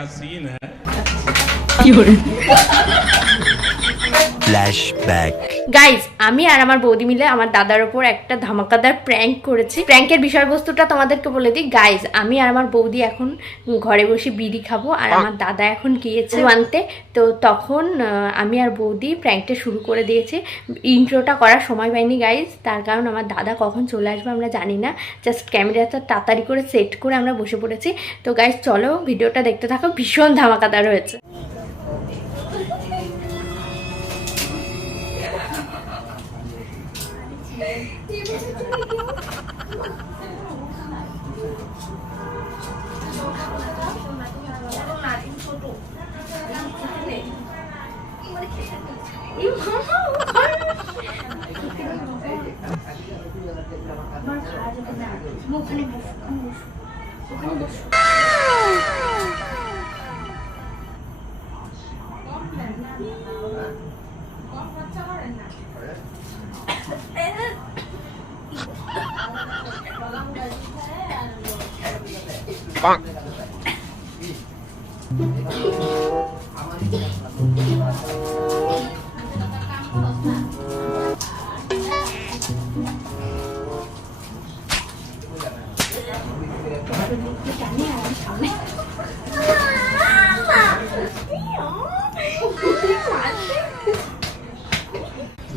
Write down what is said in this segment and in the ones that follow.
क्या सीन है। Flashback. Guys আমি আর আমার বৌদি মিলে আমার দাদার উপর একটা ধামাকাদার প্র্যাঙ্ক করেছি। প্র্যাঙ্কের বিষয়বস্তুটা তোমাদেরকে বলে দিই। গাইজ আমি আর আমার বৌদি এখন ঘরে বসে বিড়ি খাবো, আর আমার দাদা এখন গিয়েছে আনতে। তো তখন আমি আর বৌদি প্র্যাঙ্কটা শুরু করে দিয়েছি। ইন্ট্রোটা করার সময় পাইনি গাইজ, তার কারণ আমার দাদা কখন চলে আসবে আমরা জানি না। জাস্ট ক্যামেরাটা তাড়াতাড়ি করে সেট করে আমরা বসে পড়েছি। তো গাইজ চলো ভিডিওটা দেখতে থাকো, ভীষণ ধামাকাদার হয়েছে।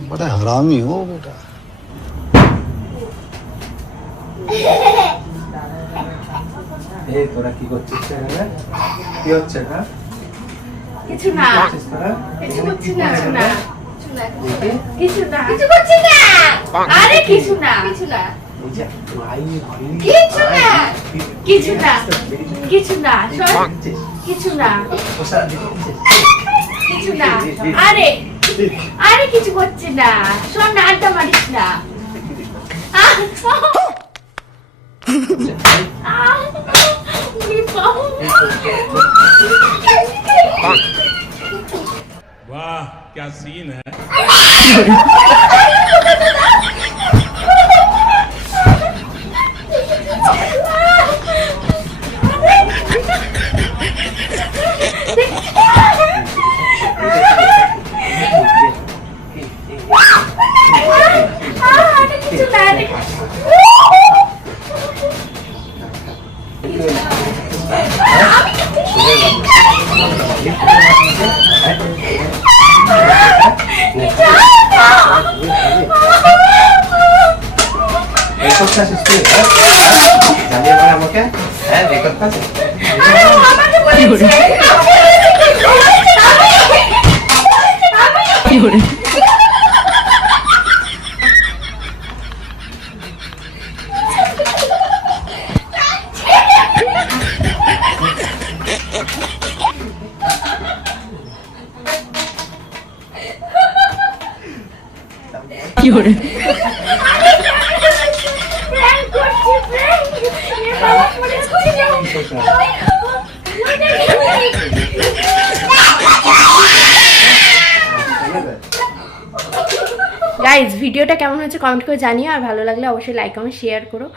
बड़ा हरामी हो बेटा। এই তোরা কি করছিস এখানে? কি হচ্ছে না? কিছু না, করছিস তোরা? কিছু করছি না, কিছু না, কিছু না, কিছু করছি না। আরে কিছু না, কিছু না, এই যে ভাই ভাই কিছু না, কিছু না, কিছু না, শোন, কিছু না, ওসা দিছিস কিছু না। আরে আরে কিছু করছি না, শোন না, আড্ডা মারিস না। वाह क्या सीन है। এই করতে আসিস তুই? জানিয়ে বল আমাকে। হ্যাঁ এই করতে আসিস? গাইজ ভিডিওটা কেমন হচ্ছে কমেন্ট করে জানিও, আর ভালো লাগলে অবশ্যই লাইক কমেন্ট শেয়ার করো।